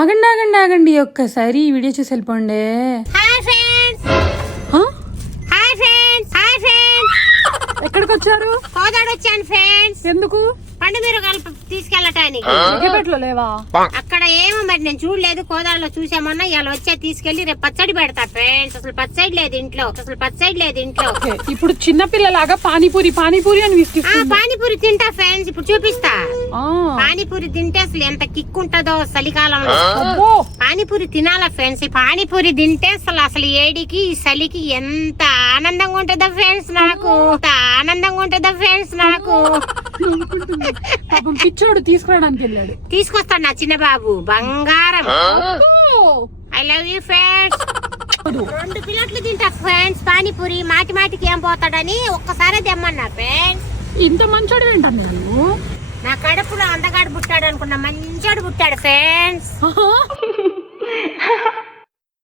ఆగండి ఆగండి ఆగండి ఒక్కసారి ఈ వీడియో చూసి వెళ్ళిపోండి. ఎక్కడికి వచ్చారు? కోదాడు వచ్చాను ఫ్రెండ్స్. ఎందుకు? పండు మీరు తీసుకెళ్ళటానికి. ఎగ్గపెట్లో లేవా? అక్కడ ఏమో మరి నేను చూడలేదు. కోదాడలో చూసామన్నా ఇలా వచ్చే తీసుకెళ్లి రేపు పచ్చడి పెడతా ఫ్రెండ్స్. అసలు పచ్చడి లేదు ఇంట్లో. ఇప్పుడు చిన్న పిల్లలాగా పానీపూరి అని విసిగిస్తుంది. పానీపూరి తింటా ఫ్రెండ్స్. ఇప్పుడు చూపిస్తా. పానీపూరి తింటే అసలు ఎంత కిక్ ఉంటుందో చలికాలంలో. పానీపూరి తినాలా ఫ్రెండ్స్. ఈ పానీపూరి తింటే అసలు ఏడికి ఈ చలికి ఎంత ఆనందంగా ఉంటుందో ఫ్రెండ్స్ నాకు. పిచ్చోడు తీసుకురావడానికి వెళ్ళాడు. తీసుకొస్తాడు నా చిన్న బాబు బంగారం. I love you friends. 2 ప్లేట్లు తింటా ఫ్రెండ్స్ పానీపూరి. మాటికి ఏం పోతాడని ఒక్కసారి తెమ్మన్నా ఫ్రెండ్స్. ఇంత మంచోడు ఏంటన్నా నువ్వు? నా కడుపులో అందగాడు పుట్టాడు అనుకున్నా, మంచోడు పుట్టాడు ఫ్రెండ్స్.